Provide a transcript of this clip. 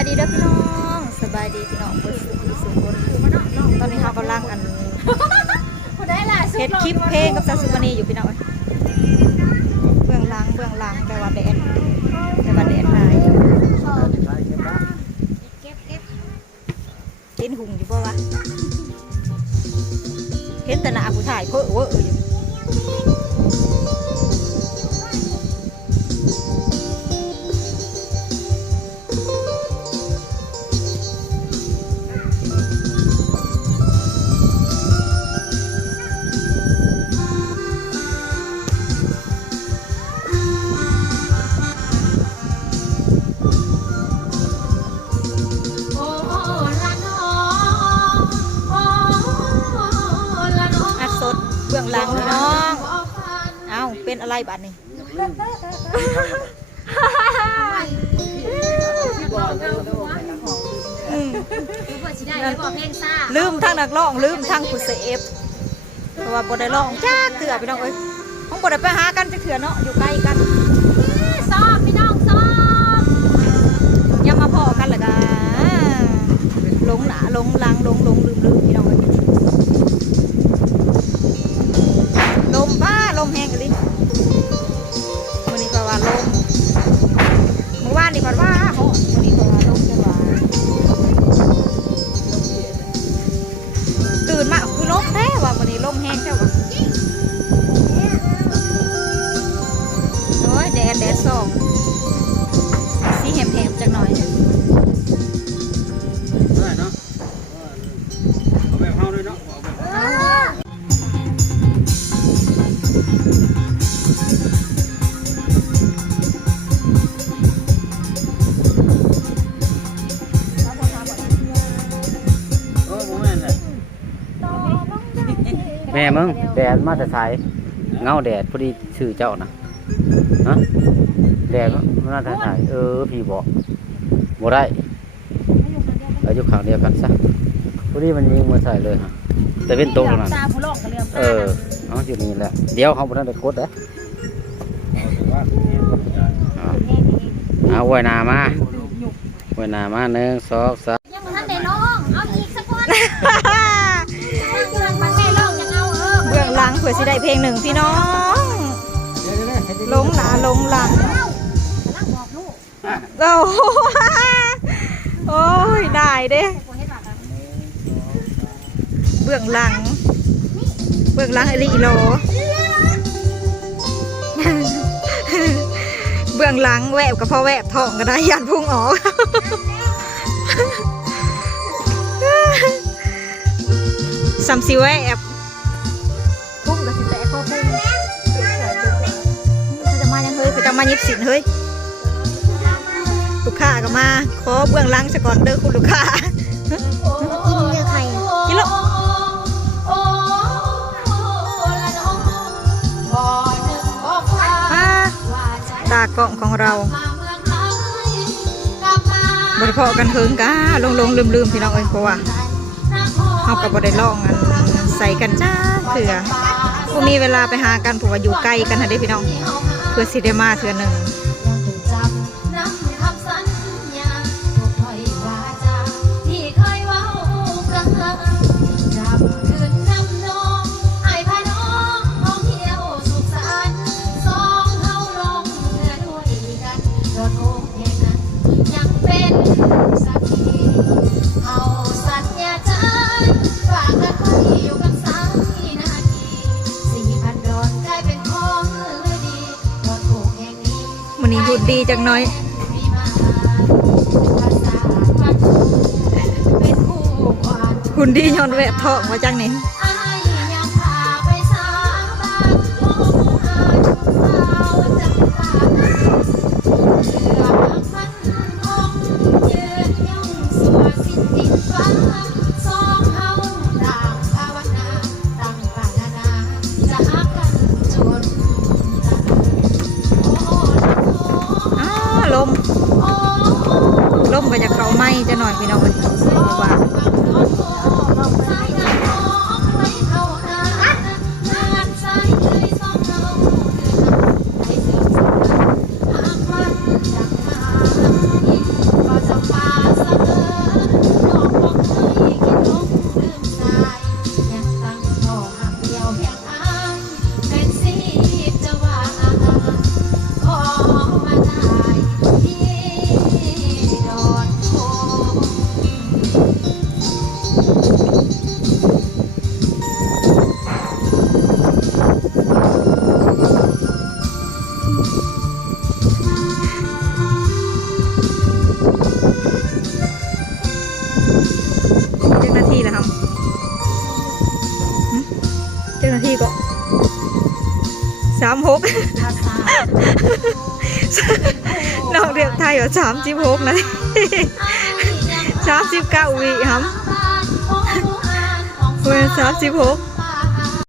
ายดีเด้อพี่น้องสบายดีพี่น้องเปิดสุขคนตอนนี้เขากำลังอันเฮ็ดคลิปเพลงกับซาสุมานีอยู่พี่น้องเบื้องหลังแต่ว่าแดดหายเห็นหุ่งอยู่ป่าวะเห็นแต่หน้าผู้ชายเพ้อเวออยู่เบื้องหลังพี่น้องเอ้าเป็นอะไรบัดนี้ลืมทั้งนักร้องลืมทั้งผู้เสพเพราะว่าบ่ได้ร้องจ้าเถื่อพี่น้องเอ้ยห้องบ่ได้ไปหากันจะเถื่อเนาะอยู่ใกล้กันซ้อมพี่น้องซ้อมยังมาพอกันเลยกันหลงหนาหลงหลังหลงลืมพี่น้องเอ้ยลมแห้งกันดิวันนี้ก็ว่าลมเมื่อวานนี่ก็ว่าโอ้วันนี้ก็ว่าลมจะว่าตื่นมาคือลมแท้ว่าวันนี้ลมแห้งแท้ว่าโอ้ยแดดส่องสีแหมจังหน่อยได้เนาะเอาแบบเฮาด้วยเนาะแม่มึงแดดมาแต่สายเงาแดดพอดีชื่อเจ้านะฮะแดดมาแต่สายพี่บอกบ่ได้เราอยู่ข้างเดียวกันซะพอดีมันยิงมาใส่เลยฮะแต่เป็นโต๊ะนั่นเอาอยู่นี่แหละเดี๋ยวเขาบ่ทันได้กดเด้อเอาไว้หน้ามา1 2 3ยังบ่ทันได้ร้องเอาอีกสักคนเบื้องหลังเผื่อสิได้เพลงหนึ่งพี่น้องลงหนาลงหลังโอ้ยได้เด้เบื้องหลังอลีโลเบื้องหลังแวบกับพ่อแวบท้องก็ได้ยันพุ่งออกซัมซีแวบพุ่งกับสิแต่พ่อพุ่งเขาจะมายังเฮ้ยเขาจะมายิบสินเฮ้ยลูกค้าก็มาขอเบื้องหลังซะก่อนเด้อคุณลูกค้ากินเยอะใครกินลูกตากล้องของเราบริพอกันเฮิงกาลงลืมพี่น้องเอ้ยเพราะว่าเขากับบริลองกันใส่กันจ้าเถื่อพวกมีเวลาไปหากันเพราะว่าอยู่ใกล้กันนะเด้พี่น้องเพื่อสิได้มาเถื่อหนึ่งมันนี่หุ่นดีจังน้อยหุ่นดีย้อนแวะทองมาจังนี่ลมก็จะเข้าไหมจะหน่อยพี่น้องว่า Bye. 36น้องเรียกไทยว่า36นะ39วิครับเว้ย36